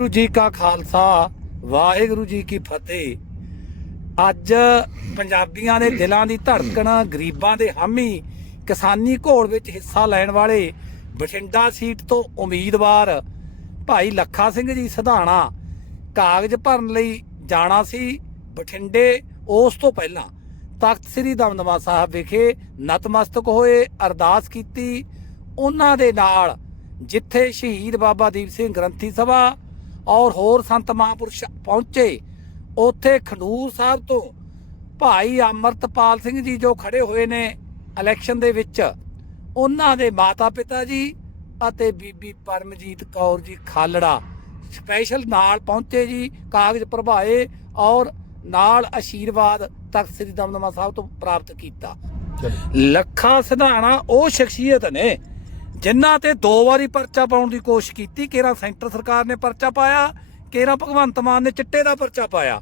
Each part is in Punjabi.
ਵਾਹਿਗੁਰੂ ਜੀ ਕਾ ਖਾਲਸਾ, ਵਾਹਿਗੁਰੂ ਜੀ ਕੀ ਫਤਿਹ। ਅੱਜ ਪੰਜਾਬੀਆਂ ਦੇ ਦਿਲਾਂ ਦੀ ਧੜਕਣ, ਗਰੀਬਾਂ ਦੇ ਹਾਮੀ, ਕਿਸਾਨੀ ਘੋਲ ਵਿੱਚ ਹਿੱਸਾ ਲੈਣ ਵਾਲੇ ਬਠਿੰਡਾ ਸੀਟ ਤੋਂ ਉਮੀਦਵਾਰ ਭਾਈ ਲੱਖਾ ਸਿੰਘ ਜੀ ਸਧਾਣਾ ਕਾਗਜ਼ ਭਰਨ ਲਈ ਜਾਣਾ ਸੀ ਬਠਿੰਡੇ। ਉਸ ਤੋਂ ਪਹਿਲਾਂ ਤਖਤ ਸ੍ਰੀ ਦਮਦਮਾ ਸਾਹਿਬ ਵਿਖੇ ਨਤਮਸਤਕ ਹੋਏ, ਅਰਦਾਸ ਕੀਤੀ। ਉਹਨਾਂ ਦੇ ਨਾਲ ਜਿੱਥੇ ਸ਼ਹੀਦ ਬਾਬਾ ਦੀਪ ਸਿੰਘ ਗ੍ਰੰਥੀ ਸਭਾ ਔਰ ਹੋਰ ਸੰਤ ਮਹਾਂਪੁਰਸ਼ ਪਹੁੰਚੇ। ਉੱਥੇ ਖਡੂਰ ਸਾਹਿਬ ਤੋਂ ਭਾਈ ਅਮਰਤਪਾਲ ਸਿੰਘ ਜੀ ਜੋ ਖੜੇ ਹੋਏ ਨੇ ਇਲੈਕਸ਼ਨ ਦੇ ਵਿੱਚ ਉਹਨਾਂ ਦੇ ਮਾਤਾ ਪਿਤਾ ਜੀ ਅਤੇ ਬੀਬੀ ਪਰਮਜੀਤ ਕੌਰ ਜੀ ਖਾਲੜਾ ਸਪੈਸ਼ਲ ਨਾਲ ਪਹੁੰਚੇ ਜੀ ਕਾਗਜ਼ ਭਰਵਾਏ ਔਰ ਨਾਲ ਆਸ਼ੀਰਵਾਦ ਤਖਤ ਸ੍ਰੀ ਦਮਦਮਾ ਸਾਹਿਬ ਤੋਂ ਪ੍ਰਾਪਤ ਕੀਤਾ। ਲੱਖਾ ਸਿਧਾਣਾ ਉਹ ਸ਼ਖਸੀਅਤ ਨੇ ਜਿਨ੍ਹਾਂ ਤੇ ਦੋ ਵਾਰੀ ਪਰਚਾ ਪਾਉਣ ਦੀ ਕੋਸ਼ਿਸ਼ ਕੀਤੀ ਕਿਹੜਾ ਸੈਂਟਰ ਸਰਕਾਰ ਨੇ ਪਰਚਾ ਪਾਇਆ ਕਿਹੜਾ ਭਗਵੰਤ ਮਾਨ ਨੇ ਚਿੱਟੇ ਦਾ ਪਰਚਾ ਪਾਇਆ।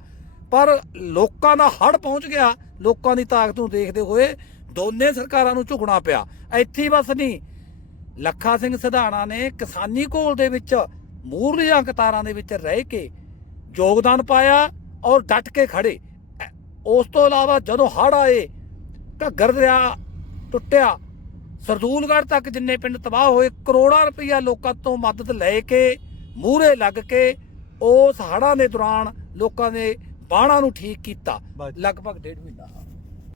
ਪਰ ਲੋਕਾਂ ਦਾ ਹੜ ਪਹੁੰਚ ਗਿਆ, ਲੋਕਾਂ ਦੀ ਤਾਕਤ ਨੂੰ ਦੇਖਦੇ ਹੋਏ ਦੋਨੇ ਸਰਕਾਰਾਂ ਨੂੰ ਝੁਕਣਾ ਪਿਆ। ਇੱਥੇ ਬਸ ਨਹੀਂ, ਲੱਖਾ ਸਿੰਘ ਸਿਧਾਣਾ ਨੇ ਕਿਸਾਨੀ ਘੋਲ ਦੇ ਵਿੱਚ ਮੂਰਲੀਆਂ ਕਤਾਰਾਂ ਦੇ ਵਿੱਚ ਰਹਿ ਕੇ ਯੋਗਦਾਨ ਪਾਇਆ ਔਰ ਡਟ ਕੇ ਖੜੇ ਉਸ ਤੋਂ ਇਲਾਵਾ ਜਦੋਂ ਹੜ ਆਏ, ਘੱਗਰ ਦਰਿਆ ਟੁੱਟਿਆ ਸਰਦੂਲਗੜ੍ਹ ਤੱਕ ਜਿੰਨੇ ਪਿੰਡ ਤਬਾਹ ਹੋਏ ਕਰੋੜਾਂ ਰੁਪਈਆ ਲੋਕਾਂ ਤੋਂ ਮਦਦ ਲੈ ਕੇ ਮੂਹਰੇ ਲੱਗ ਕੇ ਉਸ ਹੜ੍ਹਾਂ ਦੇ ਦੌਰਾਨ ਲੋਕਾਂ ਦੇ ਬਾਣਾ ਨੂੰ ਠੀਕ ਕੀਤਾ। ਲਗਭਗ ਡੇਢ ਮਹੀਨਾ